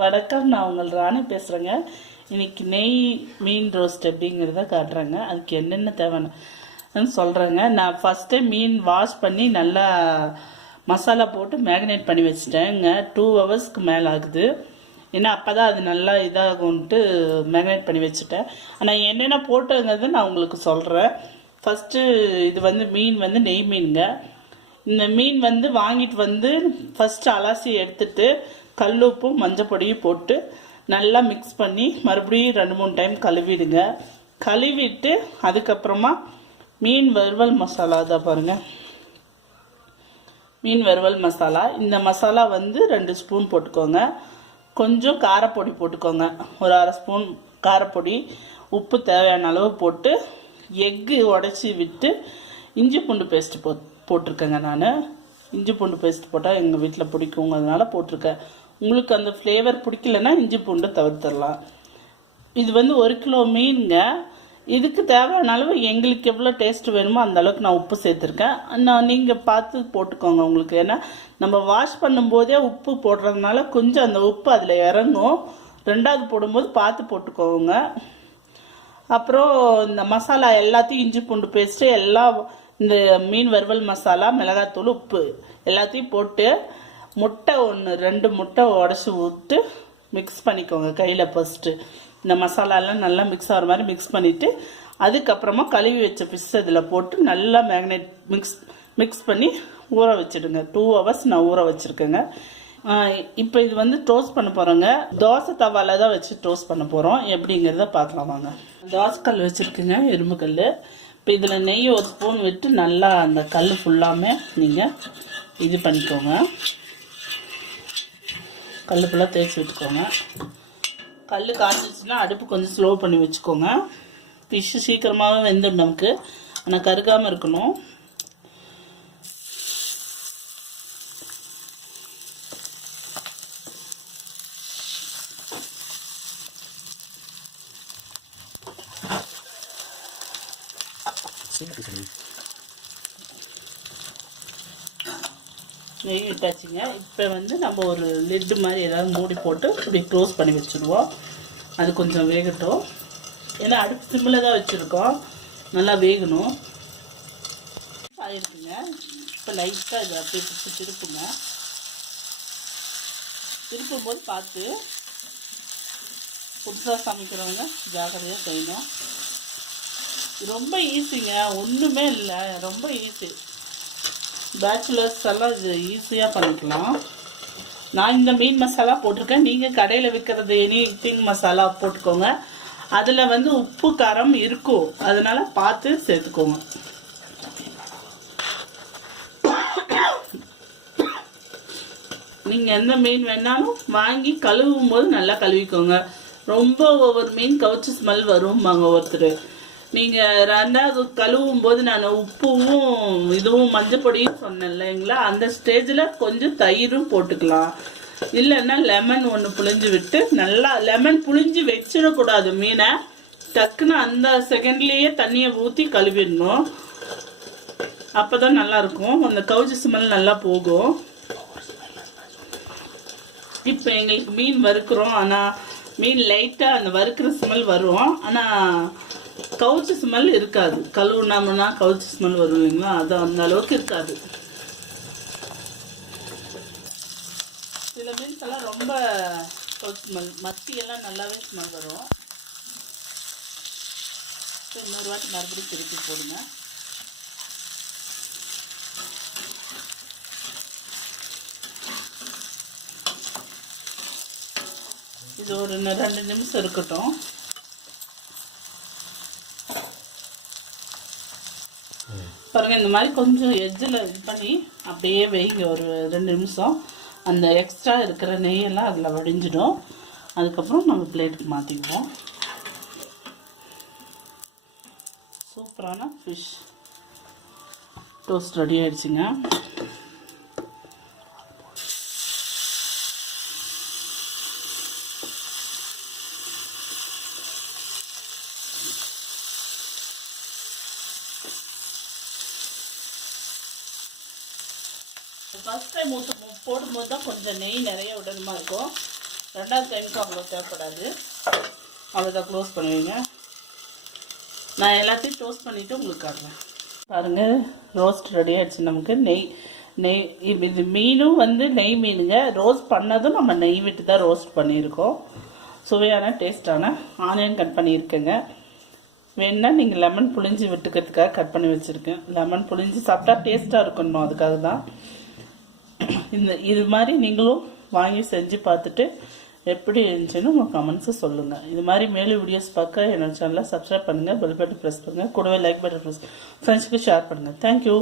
வணக்கம், நான் உங்கள் ராணி பேசுகிறேங்க. இன்றைக்கி நெய் மீன் ரோஸ்ட் எப்படிங்கிறத காட்டுறேங்க. அதுக்கு என்னென்ன தேவைன்னு சொல்கிறேங்க. நான் ஃபஸ்ட்டு மீன் வாஷ் பண்ணி நல்லா மசாலா போட்டு மேக்னேட் பண்ணி வச்சுட்டேங்க. 2 ஹவர்ஸ்க்கு மேலே ஆகுது. ஏன்னா அப்போ தான் அது நல்லா இதாகும்ட்டு மேக்னேட் பண்ணி வச்சுட்டேன். ஆனால் என்னென்ன போட்டுங்கிறது நான் உங்களுக்கு சொல்கிறேன். ஃபஸ்ட்டு இது மீன் நெய் மீனுங்க. இந்த மீன் வாங்கிட்டு ஃபஸ்ட்டு அலசி எடுத்துட்டு கல்லுப்பும் மஞ்சப்பொடியும் போட்டு நல்லா மிக்ஸ் பண்ணி மறுபடியும் 2-3 டைம் கழுவிடுங்க. கழுவிட்டு அதுக்கப்புறமா மீன் வறுவல் மசாலா தான் பாருங்கள், மீன் வறுவல் மசாலா. இந்த மசாலா 2 ஸ்பூன் போட்டுக்கோங்க. கொஞ்சம் காரப்பொடி போட்டுக்கோங்க, ஒரு 1/2 ஸ்பூன் காரப்பொடி. உப்பு தேவையான அளவு போட்டு எக்கு உடச்சி விட்டு இஞ்சி பூண்டு பேஸ்ட் போட்டிருக்கேங்க. நான் இஞ்சி பூண்டு பேஸ்ட் போட்டால் எங்கள் வீட்டில் பிடிக்குங்கிறதுனால போட்டிருக்கேன். உங்களுக்கு அந்த ஃப்ளேவர் பிடிக்கலன்னா இஞ்சி பூண்டு தவிர்த்துடலாம். இது 1 கிலோ மீனுங்க. இதுக்கு தேவையான அளவு எங்களுக்கு எவ்வளோ டேஸ்ட் வேணுமோ அந்த அளவுக்கு நான் உப்பு சேர்த்துருக்கேன். நீங்கள் பார்த்து போட்டுக்கோங்க உங்களுக்கு. ஏன்னா நம்ம வாஷ் பண்ணும்போதே உப்பு போடுறதுனால கொஞ்சம் அந்த உப்பு அதில் இறங்கும். 2வது போடும்போது பார்த்து போட்டுக்கோங்க. அப்புறம் இந்த மசாலா எல்லாத்தையும் இஞ்சி பூண்டு பேஸ்ட்டு எல்லாம், இந்த மீன் வறுவல் மசாலா, மிளகாத்தூள், உப்பு எல்லாத்தையும் போட்டு முட்டை 2 முட்டை உடச்சி விட்டு மிக்ஸ் பண்ணிக்கோங்க கையில். ஃபஸ்ட்டு இந்த மசாலாலாம் நல்லா மிக்ஸ் ஆகிற மாதிரி மிக்ஸ் பண்ணிவிட்டு அதுக்கப்புறமா கழுவி வச்ச ஃபிஷ் இதில் போட்டு நல்லா மேக்னேட் மிக்ஸ் பண்ணி ஊற வச்சுடுங்க. 2 ஹவர்ஸ் நான் ஊற வச்சுருக்கேங்க. இப்போ இது டோஸ்ட் பண்ண போகிறோங்க. தோசை தவால தான் வச்சு டோஸ்ட் பண்ண போகிறோம். எப்படிங்கிறத பார்க்கலாம் வாங்க. தோசைக்கல் வச்சுருக்குங்க, இரும்பு கல். இப்போ இதில் நெய் 1 ஸ்பூன் விட்டு நல்லா அந்த கல் ஃபுல்லாமே நீங்கள் இது பண்ணிக்கோங்க. கல் ஃபுல்லாக தேய்ச்சி விட்டுக்கோங்க. கல் காய்ச்சிச்சுன்னா அடுப்பு கொஞ்சம் ஸ்லோ பண்ணி வச்சுக்கோங்க. ஃபிஷ்ஷு சீக்கிரமாகவே வெந்துடும் நமக்கு, ஆனால் கருகாமல் இருக்கணும். நெய் விட்டாச்சுங்க. இப்போ நம்ம ஒரு லிட்டு மாதிரி ஏதாவது மூடி போட்டு இப்படி க்ளோஸ் பண்ணி வச்சுருவோம். அது கொஞ்சம் வேகட்டும். ஏன்னா அடுப்பு சிம்மில் தான் வச்சுருக்கோம், நல்லா வேகணும். ஆகிருக்குங்க. இப்போ லைட்டாக இது அப்படியே பிடிச்சி திருப்புங்க. திருப்பும்போது பார்த்து, புதுசாக சமைக்கிறவங்க ஜாக்கிரதையாக செய்யணும். ரொம்ப ஈஸிங்க, ஒன்றுமே இல்லை, ரொம்ப ஈஸி. பேச்சுலர்ஸ் எல்லாம் இது ஈஸியாக பண்ணிக்கலாம். நான் இந்த மீன் மசாலா போட்டிருக்கேன். நீங்கள் கடையில் விற்கிறது எனிதிங் மசாலா போட்டுக்கோங்க. அதில் உப்பு காரம் இருக்கும், அதனால் பார்த்து சேர்த்துக்கோங்க. நீங்கள் எந்த மீன் வேணாலும் வாங்கி கழுவும் போது நல்லா கழுவிக்கோங்க. ரொம்ப ஒவ்வொரு மீன் கவுச்சி ஸ்மெல் வரும்பாங்க ஒருத்தர். நீங்கள் 2வது கழுவும் போது நான் உப்பும் இதுவும் மஞ்சப்பொடியும் சொன்னேன் இல்லைங்களா, அந்த ஸ்டேஜில் கொஞ்சம் தயிரும் போட்டுக்கலாம். இல்லைன்னா லெமன் 1 புழிஞ்சு விட்டு, நல்லா லெமன் புழிஞ்சு வச்சிடக்கூடாது மீனை. டக்குன்னு அந்த செகண்ட்லேயே தண்ணியை ஊற்றி கழுவிடணும். அப்போ தான் நல்லாயிருக்கும், அந்த கவுச்சி ஸ்மெல் நல்லா போகும். இப்போ எங்களுக்கு மீன் வறுக்கிறோம், ஆனால் மீன் லைட்டாக அந்த வறுக்கிற ஸ்மெல் வரும், ஆனால் கவுச்சி ஸ்மெல் இருக்காது. கழுவுனாமனா கவுச்சி ஸ்மெல் வரும் இல்லைங்களா, அது அந்த அளவுக்கு இருக்காது. சில மீன்ஸ் எல்லாம் ரொம்ப கவுச்சி ஸ்மெல், மத்தியெல்லாம் நல்லாவே ஸ்மெல் வரும். இன்னொரு வாட்டி மறுபடியும் திருப்பி போடுங்க. இது ஒரு 2 நிமிஷம் இருக்கட்டும். பாருங்க, இந்த மாதிரி கொஞ்சம் எஜ்ஜில் இது பண்ணி அப்படியே வைங்க ஒரு 2 நிமிஷம். அந்த எக்ஸ்ட்ரா இருக்கிற நெய்யெல்லாம் அதில் வடிஞ்சிடும். அதுக்கப்புறம் நம்ம பிளேட்டுக்கு மாற்றிக்குவோம். சூப்பரான ஃபிஷ் டோஸ்ட் ரெடி ஆயிடுச்சுங்க. ஃபஸ்ட் டைம் போடும்போது தான் கொஞ்சம் நெய் நிறைய விடணுமா இருக்கும். ரெண்டாவது டைமுக்கு அவ்வளோ தேவைப்படாது. அவ்வளோதான், க்ளோஸ் பண்ணுவீங்க. நான் எல்லாத்தையும் டோஸ்ட் பண்ணிவிட்டு உங்களுக்கு காட்டுறேன். பாருங்கள், ரோஸ்ட் ரெடி ஆகிடுச்சு. நமக்கு நெய் இது மீனும் வந்து நெய் மீனுங்க. ரோஸ்ட் பண்ணதும் நம்ம நெய் விட்டு தான் ரோஸ்ட் பண்ணியிருக்கோம். சுவையான டேஸ்டான ஆனியன் கட் பண்ணியிருக்கேங்க. வேணுன்னா நீங்கள் லெமன் புளிஞ்சு விட்டுக்கிறதுக்காக கட் பண்ணி வச்சுருக்கேன். லெமன் புளிஞ்சு சாப்பிட்டா டேஸ்ட்டாக இருக்கணும், அதுக்காக தான். இது மாதிரி நீங்களும் வாங்கி செஞ்சு பார்த்துட்டு எப்படி இருந்துச்சுன்னு உங்கள் கமெண்ட்ஸை சொல்லுங்கள். இது மாதிரி மேலும் வீடியோஸ் பார்க்க என்னோட சேனலை சப்ஸ்கிரைப் பண்ணுங்கள், பெல் பட்டன் ப்ரெஸ் பண்ணுங்கள், கூடவே லைக் பட்டன் ப்ரெஸ் ஃப்ரெண்ட்ஸுக்கு ஷேர் பண்ணுங்கள். தேங்க்யூ.